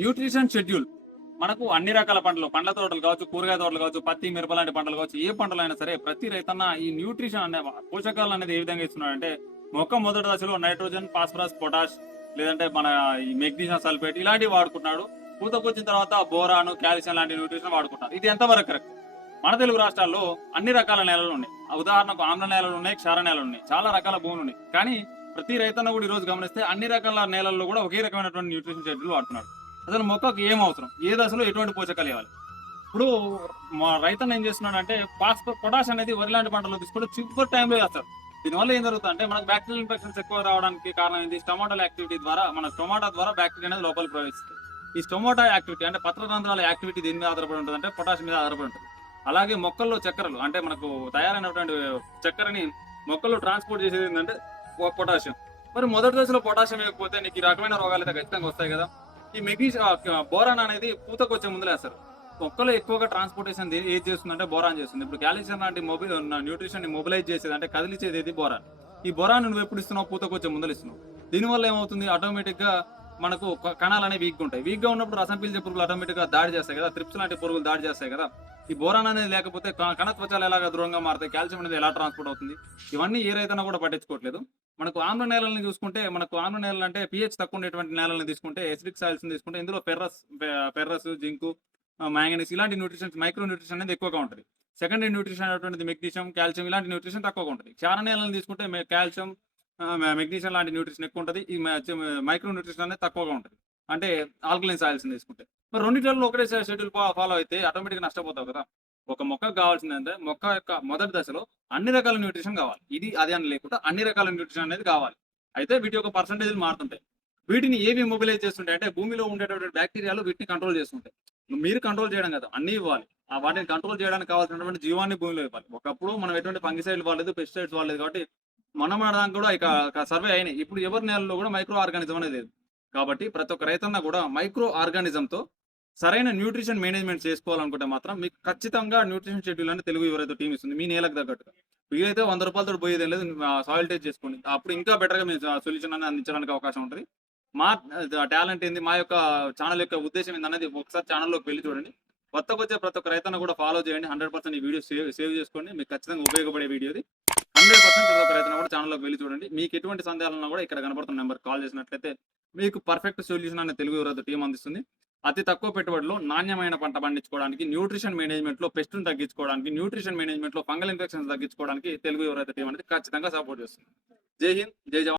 Nutrition schedule. మనకు అన్ని రకాల పంటలు పండ్ల తోటలు కావచ్చు కూరగాయ తోటలు కావచ్చు పత్తి మిరప లాంటి పంటలు కావచ్చు ఏ పంటలు అయినా సరే ప్రతి రైతన్న ఈ న్యూట్రిషన్ అనే పోషకాలు అనేది ఏ విధంగా ఇస్తున్నాడంటే మొక్క మొదటి దశలో నైట్రోజన్ ఫాస్ఫరస్ పొటాష్ లేదంటే మన ఈ మెగ్నీషియం సల్ఫేట్ ఇలాంటివి వాడుకుంటున్నాడు. పూతకు వచ్చిన తర్వాత బోరాను కాల్షియం లాంటి న్యూట్రిషన్ వాడుకుంటున్నారు ఇది ఎంతవరకు కరెక్ట్? మన తెలుగు రాష్ట్రాల్లో అన్ని రకాల నేలలు ఉన్నాయి. ఉదాహరణకు ఆమ్ల నేలలు ఉన్నాయి క్షార నేలలు ఉన్నాయి. చాలా రకాల భూములు ఉన్నాయి. కానీ ప్రతి రైతన్న కూడా ఈ రోజు గమనిస్తే అన్ని రకాల నేలల్లో కూడా ఒకే రకమైనటువంటి న్యూట్రిషన్ షెడ్యూల్ వాడుతున్నాడు. అసలు మొక్కకు ఏం అవసరం? ఏ దశలో ఎటువంటి పోషకాలు ఇవ్వాలి? ఇప్పుడు మా రైతన్న ఏం చేస్తున్నాడు అంటే ఫాస్ఫర్ పొటాష్ అనేది వరి లాంటి పంటలు తీసుకుంటే చివరి టైంలో వేస్తారు. దీనివల్ల ఏం జరుగుతుంది అంటే మనకు బ్యాక్టీరియల్ ఇన్ఫెక్షన్స్ ఎక్కువ రావడానికి కారణం ఏంటి? స్టొమాటోల యాక్టివిటీ ద్వారా మన టొమాటో ద్వారా బ్యాక్టీరియా అనేది లోపలికి ప్రవేశిస్తుంది. ఈ స్టొమాటో యాక్టివిటీ అంటే పత్రరంధ్రాల యాక్టివిటీ దేని మీద ఆధారపడి ఉంటుంది అంటే పొటాష్ మీద ఆధారపడి ఉంటుంది. అలాగే మొక్కల్లో చక్కెరలు అంటే మనకు తయారైనటువంటి చక్కెరని మొక్కల్లో ట్రాన్స్పోర్ట్ చేసేది ఏంటంటే పొటాషియం. మరి మొదటి దశలో పొటాషియం ఇవ్వకపోతే నీకు ఈ రకమైన రోగాలు అయితే ఖచ్చితంగా వస్తాయి కదా. ఈ మెగ్నీష్ బోరాన్ అనేది పూతకు వచ్చే ముందు వేస్తారు మొక్కలు ఎక్కువగా ట్రాన్స్పోర్టేషన్ ఏది చేస్తుందంటే బోరాన్ చేస్తుంది. ఇప్పుడు కాల్షియం లాంటి మొబైల్ న్యూట్రిషన్ని మొబిలైజ్ చేసేది అంటే కదిలిచేది ఏది? బోరాన్. ఈ బోరాన్ నువ్వు ఎప్పుడు ఇస్తున్నావు పూతకు వచ్చే ముందలు ఇస్తున్నావు. దీనివల్ల ఏమవుతుంది? ఆటోమేటిక్గా మనకు కణాలు అనేవి వీక్గా ఉంటాయి. వీక్గా ఉన్నప్పుడు రసం పీల్చే పురుగులు ఆటోమేటిక్గా దాడి చేస్తాయి కదా. త్రిప్స్ లాంటి పురుగులు దాడి చేస్తాయి కదా. ఈ బోరాన్ అనేది లేకపోతే క- కణ త్వచాలు ఎలాగ దూరంగా మారుతాయి? కాల్షియం అనేది ఎలా ట్రాన్స్పోర్ట్ అవుతుంది? ఇవన్నీ ఏ రైతన్నా కూడా పట్టించుకోవట్లేదు. మనకు ఆమ్ల నేలల్ని చూసుకుంటే మనకు ఆమ్ల నేలలు అంటే పిహెచ్ తక్కువ ఉండేటువంటి నేలల్ని తీసుకుంటే ఎసిడిక్ సాయిల్స్ తీసుకుంటే ఇందులో పెర్రస్ పెర్రస్ జింకు మ్యాంగనీస్ ఇలాంటి న్యూట్రిషన్ మైక్రో న్యూట్రిషన్ అనేది ఎక్కువగా ఉంటుంది. సెకండరీ న్యూట్రిషన్ అనేటువంటిది మెగ్నీషియం కాల్షియం ఇలాంటి న్యూట్రిషన్ తక్కువగా ఉంటుంది. క్షార నేలలను తీసుకుంటే కాల్షియం మెగ్నీషియం లాంటి న్యూట్రిషన్ ఎక్కువ ఉంటుంది. ఈ మైక్రో న్యూట్రిషన్ అనేది తక్కువగా ఉంటుంది. అంటే ఆల్కలైన్ సాయిల్స్ తీసుకుంటే. మరి రెండింటిలో ఒకటే షెడ్యూల్ ఫాలో అయితే ఆటోమేటిక్ నష్టపోతావు కదా. ఒక మొక్కకు కావాల్సింది అంటే మొక్క యొక్క మొదటి దశలో అన్ని రకాల న్యూట్రిషన్ కావాలి. ఇది అది అని లేకుండా అన్ని రకాల న్యూట్రిషన్ అనేది కావాలి. అయితే వీటి యొక్క పర్సంటేజ్ మారుతుంటాయి. వీటిని ఏవి మొబిలైజ్ చేస్తుంటాయి అంటే భూమిలో ఉండేటటువంటి బ్యాక్టీరియాలు వీటిని కంట్రోల్ చేస్తుంటాయి. మీరు కంట్రోల్ చేయడం కదా అన్ని ఇవ్వాలి. ఆ వాటిని కంట్రోల్ చేయడానికి కావాల్సినటువంటి జీవాన్ని భూమిలో ఇవ్వాలి. ఒకప్పుడు మనం ఎటువంటి ఫంగిసైడ్ వాడలేదు పెస్టిసైడ్స్ వాడలేదు కాబట్టి మనం దానికి కూడా ఇక సర్వే అయినాయి. ఇప్పుడు ఎవరి నేలలో కూడా మైక్రో ఆర్గానిజం అనేది లేదు. కాబట్టి ప్రతి ఒక్క రైతన్న కూడా మైక్రో ఆర్గానిజంతో సరైన న్యూట్రిషన్ మేనేజ్మెంట్ చేసుకోవాలనుకుంటే మాత్రం మీకు ఖచ్చితంగా న్యూట్రిషన్ షెడ్యూల్ అని తెలుగు ఎవరైతే టీం ఇస్తుంది. మీ నేలకు తగ్గట్టుగా. వీలైతే వంద రూపాయలతో పోయేదేం లేదు. సాయిల్ టెస్ట్ చేసుకోండి. అప్పుడు ఇంకా బెటర్గా మేము సొల్యూషన్ అనేది అందించడానికి అవకాశం ఉంటుంది. మా టాలెంట్ ఏంది? మా యొక్క ఛానల్ యొక్క ఉద్దేశం ఏందనేది ఒకసారి ఛానల్లోకి వెళ్ళి చూడండి. కొత్తకొచ్చే వచ్చే ప్రతి ఒక్క రైతన్న కూడా ఫాలో చేయండి. హండ్రెడ్ పర్సెంట్ ఈ వీడియో సేవ్ సేవ్ చేసుకోండి. మీకు ఖచ్చితంగా ఉపయోగపడే వీడియోది హండ్రెడ్ పర్సెంట్ ప్రతి ఒక్క రైతన్న కూడా ఛానల్లోకి వెళ్ళి చూడండి. మీకు ఎటువంటి సందేహాలన్నా కూడా ఇక్కడ కనబడుతున్న నెంబర్ కాల్ చేసినట్లయితే మీకు పర్ఫెక్ట్ సొల్యూషన్ అనే తెలుగు ఎవరైతే టీం అందిస్తుంది. అతి తక్కువ పెట్టుబడిలో నాణ్యమైన పంట పండించుకోవడానికి న్యూట్రిషన్ మేనేజ్మెంట్లో పెస్ట్ను తగ్గించుకోవడానికి న్యూట్రిషన్ మేనేజ్మెంట్లో ఫంగల్ ఇన్ఫెక్షన్స్ తగ్గించుకోవడానికి తెలుగు ఎవరైతే టీం అనేది ఖచ్చితంగా సపోర్ట్ చేస్తుంది. జై హింద్ జై జవాన్